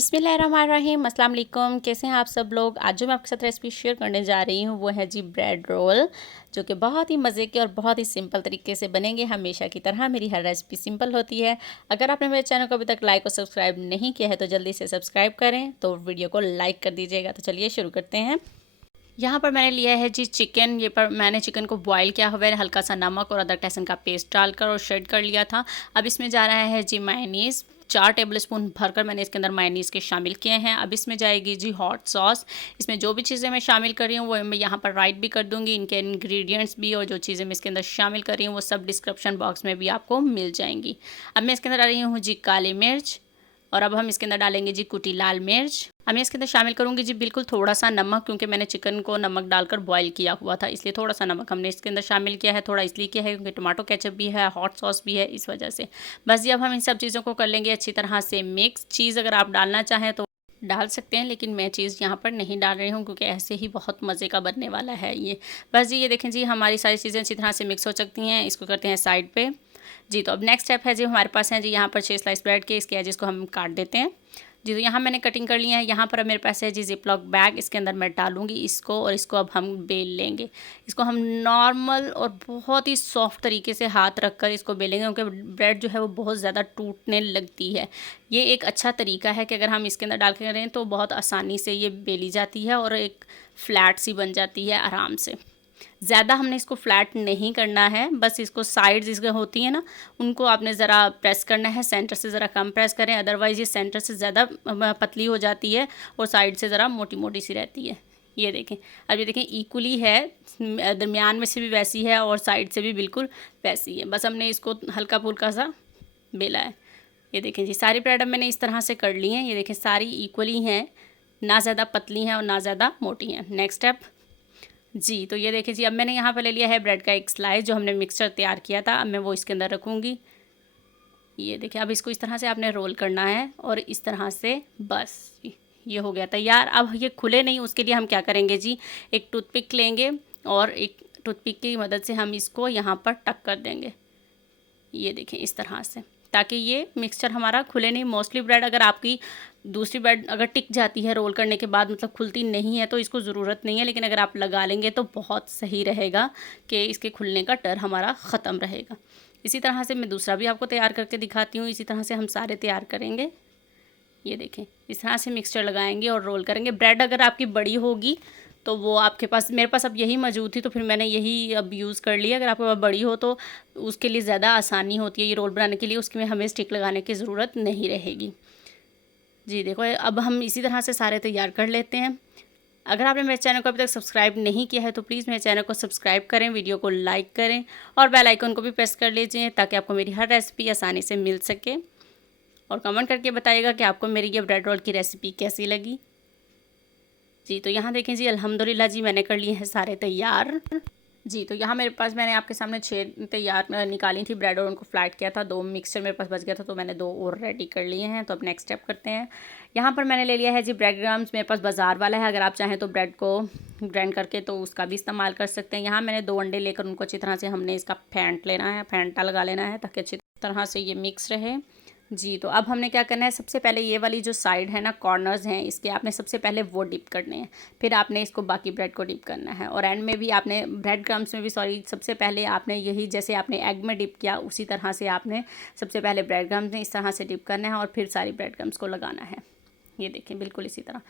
बिस्मिल्लाहिर्रहमानिर्रहीम, अस्सलाम वालेकुम। कैसे हैं आप सब लोग। आज जो मैं आपके साथ रेसिपी शेयर करने जा रही हूँ वो है जी ब्रेड रोल, जो कि बहुत ही मज़े के और बहुत ही सिंपल तरीके से बनेंगे। हमेशा की तरह मेरी हर रेसिपी सिंपल होती है। अगर आपने मेरे चैनल को अभी तक लाइक और सब्सक्राइब नहीं किया है तो जल्दी से सब्सक्राइब करें, तो वीडियो को लाइक कर दीजिएगा। तो चलिए शुरू करते हैं। यहाँ पर मैंने लिया है जी चिकन। ये पर मैंने चिकन को बॉईल किया हुआ है, हल्का सा नमक और अदरक लहसुन का पेस्ट डालकर और श्रेड कर लिया था। अब इसमें जा रहा है जी मायोनीज़। 4 टेबलस्पून भरकर मैंने इसके अंदर मायोनीज़ के शामिल किए हैं। अब इसमें जाएगी जी हॉट सॉस। इसमें जो भी चीज़ें मैं शामिल कर रही हूँ वो मैं यहाँ पर राइट भी कर दूँगी, इनके इंग्रेडिएंट्स भी, और जो चीज़ें मैं इसके अंदर शामिल कर रही हूँ वो सब डिस्क्रिप्शन बॉक्स में भी आपको मिल जाएंगी। अब मैं इसके अंदर डाल रही हूँ जी काली मिर्च, और अब हम इसके अंदर डालेंगे जी कुटी लाल मिर्च। अब मैं इसके अंदर शामिल करूंगी जी बिल्कुल थोड़ा सा नमक, क्योंकि मैंने चिकन को नमक डालकर बॉईल किया हुआ था, इसलिए थोड़ा सा नमक हमने इसके अंदर शामिल किया है। थोड़ा इसलिए किया है क्योंकि टमाटो केचप भी है, हॉट सॉस भी है, इस वजह से। बस जी अब हम इन सब चीज़ों को कर लेंगे अच्छी तरह से मिक्स। चीज़ अगर आप डालना चाहें तो डाल सकते हैं, लेकिन मैं चीज़ यहाँ पर नहीं डाल रही हूँ क्योंकि ऐसे ही बहुत मज़े का बनने वाला है ये। बस जी ये देखें जी हमारी सारी चीज़ें अच्छी तरह से मिक्स हो सकती हैं। इसको करते हैं साइड पे जी। तो अब नेक्स्ट स्टेप है जी हमारे पास है जी यहाँ पर 6 स्लाइस ब्रेड के, इसके एजेस को हम काट देते हैं जी। तो यहाँ मैंने कटिंग कर ली है। यहाँ पर अब मेरे पास है जी जिपलॉक बैग, इसके अंदर मैं डालूंगी इसको, और इसको अब हम बेल लेंगे। इसको हम नॉर्मल और बहुत ही सॉफ्ट तरीके से हाथ रखकर इसको बेलेंगे, क्योंकि ब्रेड जो है वो बहुत ज़्यादा टूटने लगती है। ये एक अच्छा तरीका है कि अगर हम इसके अंदर डाल के करें तो बहुत आसानी से ये बेली जाती है और एक फ्लैट सी बन जाती है आराम से। ज़्यादा हमने इसको फ्लैट नहीं करना है, बस इसको साइड्स इसके होती हैं ना, उनको आपने ज़रा प्रेस करना है। सेंटर से ज़रा कम प्रेस करें, अदरवाइज़ ये सेंटर से ज़्यादा पतली हो जाती है और साइड से ज़रा मोटी मोटी सी रहती है। ये देखें, अब ये देखें इक्वली है, दरमियान में से भी वैसी है और साइड से भी बिल्कुल वैसी है। बस हमने इसको हल्का फुल्का सा बेला है। ये देखें जी सारी ब्रेड अब मैंने इस तरह से कर ली हैं। ये देखें सारी इक्वली हैं, ना ज़्यादा पतली हैं और ना ज़्यादा मोटी हैं। नेक्स्ट स्टेप जी। तो ये देखिए जी अब मैंने यहाँ पर ले लिया है ब्रेड का एक स्लाइस, जो हमने मिक्सचर तैयार किया था। अब मैं वो इसके अंदर रखूँगी। ये देखिए अब इसको इस तरह से आपने रोल करना है और इस तरह से बस ये हो गया तैयार। अब ये खुले नहीं, उसके लिए हम क्या करेंगे जी, एक टूथपिक लेंगे और एक टूथपिक की मदद से हम इसको यहाँ पर टक कर देंगे। ये देखें इस तरह से, ताकि ये मिक्सचर हमारा खुले नहीं। मोस्टली ब्रेड अगर आपकी दूसरी ब्रेड अगर टिक जाती है रोल करने के बाद, मतलब खुलती नहीं है, तो इसको ज़रूरत नहीं है, लेकिन अगर आप लगा लेंगे तो बहुत सही रहेगा कि इसके खुलने का डर हमारा ख़त्म रहेगा। इसी तरह से मैं दूसरा भी आपको तैयार करके दिखाती हूँ। इसी तरह से हम सारे तैयार करेंगे। ये देखें इस तरह से मिक्सचर लगाएंगे और रोल करेंगे। ब्रेड अगर आपकी बड़ी होगी तो वो आपके पास, मेरे पास अब यही मौजूद थी तो फिर मैंने यही अब यूज़ कर लिया। अगर आपके पास बड़ी हो तो उसके लिए ज़्यादा आसानी होती है ये रोल बनाने के लिए, उसके में हमें स्टिक लगाने की ज़रूरत नहीं रहेगी जी। देखो अब हम इसी तरह से सारे तैयार कर लेते हैं। अगर आपने मेरे चैनल को अभी तक सब्सक्राइब नहीं किया है तो प्लीज़ मेरे चैनल को सब्सक्राइब करें, वीडियो को लाइक करें और बेल आइकन को भी प्रेस कर लीजिए, ताकि आपको मेरी हर रेसिपी आसानी से मिल सके। और कमेंट करके बताइएगा कि आपको मेरी ये ब्रेड रोल की रेसिपी कैसी लगी जी। तो यहाँ देखें जी अल्हम्दुलिल्लाह जी मैंने कर लिए हैं सारे तैयार जी। तो यहाँ मेरे पास मैंने आपके सामने 6 तैयार निकाली थी ब्रेड और उनको फ्लैट किया था। 2 मिक्सचर मेरे पास बच गया था तो मैंने 2 और रेडी कर लिए हैं। तो अब नेक्स्ट स्टेप करते हैं। यहाँ पर मैंने ले लिया है जी ब्रेड क्रम्स, मेरे पास बाज़ार वाला है। अगर आप चाहें तो ब्रेड को ग्राइंड करके तो उसका भी इस्तेमाल कर सकते हैं। यहाँ मैंने 2 अंडे लेकर उनको अच्छी तरह से हमने इसका फेंट लेना है, फेंटा लगा लेना है, ताकि अच्छी तरह से ये मिक्स रहे जी। तो अब हमने क्या करना है, सबसे पहले ये वाली जो साइड है ना, कॉर्नर्स हैं इसके, आपने सबसे पहले वो डिप करने हैं, फिर आपने इसको बाकी ब्रेड को डिप करना है, और एंड में भी आपने ब्रेड क्रम्स में भी सबसे पहले आपने यही जैसे आपने एग में डिप किया उसी तरह से आपने सबसे पहले ब्रेड क्रम्स में इस तरह से डिप करना है और फिर सारी ब्रेड क्रम्स को लगाना है। ये देखें बिल्कुल इसी तरह,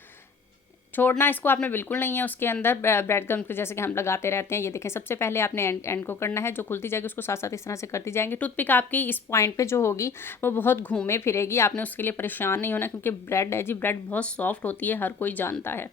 छोड़ना इसको आपने बिल्कुल नहीं है उसके अंदर ब्रेड क्रम्स के, जैसे कि हम लगाते रहते हैं। ये देखें सबसे पहले आपने एंड को करना है, जो खुलती जाएगी उसको साथ साथ इस तरह से करती जाएंगे। टूथपिक आपकी इस पॉइंट पे जो होगी वो बहुत घूमे फिरेगी, आपने उसके लिए परेशान नहीं होना, क्योंकि ब्रेड है जी, ब्रेड बहुत सॉफ्ट होती है, हर कोई जानता है।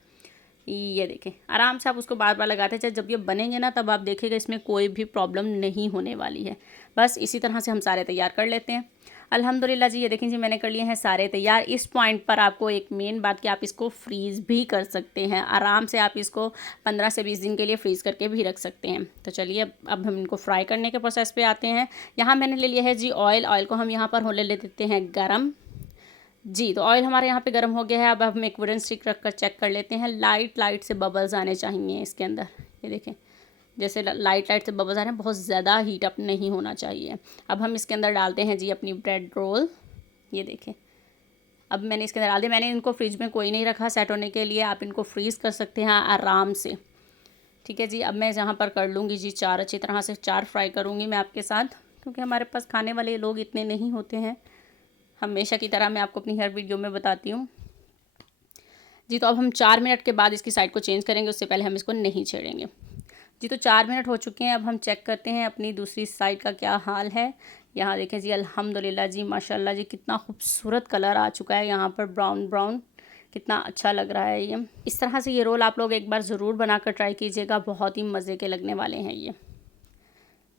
ये देखें आराम से आप उसको बार बार लगाते जाए, जब ये बनेंगे ना तब आप देखेगा इसमें कोई भी प्रॉब्लम नहीं होने वाली है। बस इसी तरह से हम सारे तैयार कर लेते हैं। अल्हम्दुलिल्लाह जी ये देखें जी मैंने कर लिए हैं सारे तैयार। इस पॉइंट पर आपको एक मेन बात कि आप इसको फ्रीज़ भी कर सकते हैं आराम से, आप इसको 15 से 20 दिन के लिए फ्रीज़ करके भी रख सकते हैं। तो चलिए अब हम इनको फ्राई करने के प्रोसेस पे आते हैं। यहाँ मैंने ले लिया है जी ऑयल को हम यहाँ पर होने ले देते हैं गरम जी। तो ऑयल हमारे यहाँ पे गर्म हो गया है। अब हम एक वुडन स्टिक रख कर चेक कर लेते हैं। लाइट से बबल्स आने चाहिए इसके अंदर। ये देखें जैसे लाइट से बबल्स आ रहे हैं, बहुत ज़्यादा हीट अप नहीं होना चाहिए। अब हम इसके अंदर डालते हैं जी अपनी ब्रेड रोल। ये देखें अब मैंने इसके अंदर डाल दिया। मैंने इनको फ्रिज में कोई नहीं रखा सेट होने के लिए, आप इनको फ्रीज़ कर सकते हैं आराम से। ठीक है जी, अब मैं यहाँ पर कर लूँगी जी 4 अच्छी तरह से 4 फ्राई करूँगी मैं आपके साथ, क्योंकि हमारे पास खाने वाले लोग इतने नहीं होते हैं। हमेशा की तरह मैं आपको अपनी हर वीडियो में बताती हूँ जी। तो अब हम 4 मिनट के बाद इसकी साइड को चेंज करेंगे, उससे पहले हम इसको नहीं छेड़ेंगे जी। तो 4 मिनट हो चुके हैं, अब हम चेक करते हैं अपनी दूसरी साइड का क्या हाल है। यहाँ देखें जी, अल्हम्दुलिल्लाह जी, माशाल्लाह जी, कितना खूबसूरत कलर आ चुका है यहाँ पर, ब्राउन ब्राउन, कितना अच्छा लग रहा है ये। इस तरह से ये रोल आप लोग एक बार ज़रूर बनाकर ट्राई कीजिएगा, बहुत ही मज़े के लगने वाले हैं ये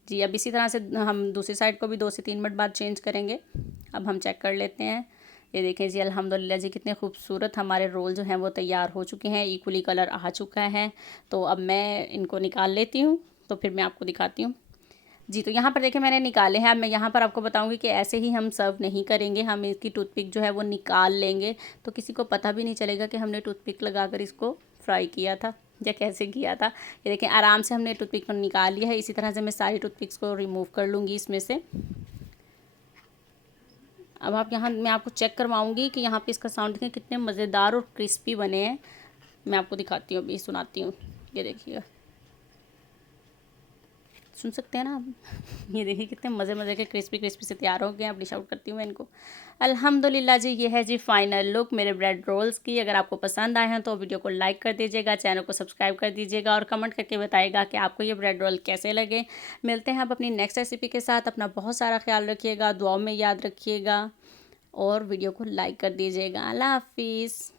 जी। अब इसी तरह से हम दूसरी साइड को भी 2 से 3 मिनट बाद चेंज करेंगे। अब हम चेक कर लेते हैं। ये देखें जी, अल्हम्दुलिल्लाह जी, कितने खूबसूरत हमारे रोल जो हैं वो तैयार हो चुके हैं, इक्वली कलर आ चुका है। तो अब मैं इनको निकाल लेती हूँ, तो फिर मैं आपको दिखाती हूँ जी। तो यहाँ पर देखें मैंने निकाले हैं। अब मैं यहाँ पर आपको बताऊँगी कि ऐसे ही हम सर्व नहीं करेंगे, हम इसकी टूथपिक जो है वो निकाल लेंगे, तो किसी को पता भी नहीं चलेगा कि हमने टूथपिक लगाकर इसको फ्राई किया था या कैसे किया था। ये देखें, आराम से हमने टूथपिक को निकाल लिया है। इसी तरह से मैं सारी टूथपिक्स को रिमूव कर लूँगी इसमें से। अब आप यहाँ मैं आपको चेक करवाऊँगी कि यहाँ पे इसका साउंड देखें कितने मज़ेदार और क्रिस्पी बने हैं। मैं आपको दिखाती हूँ, अभी सुनाती हूँ, ये देखिएगा, सुन सकते हैं ना आप। ये देखिए कितने मज़े मज़े के क्रिस्पी क्रिस्पी से तैयार हो गए हैं। अब डिश आउट करती हूँ मैं इनको। अल्हम्दुलिल्लाह जी, ये है जी फाइनल लुक मेरे ब्रेड रोल्स की। अगर आपको पसंद आए हैं तो वीडियो को लाइक कर दीजिएगा, चैनल को सब्सक्राइब कर दीजिएगा और कमेंट करके बताइएगा कि आपको ये ब्रेड रोल कैसे लगे। मिलते हैं आप अपनी नेक्स्ट रेसिपी के साथ। अपना बहुत सारा ख्याल रखिएगा, दुआओं में याद रखिएगा और वीडियो को लाइक कर दीजिएगा। अल्लाह हाफिज़।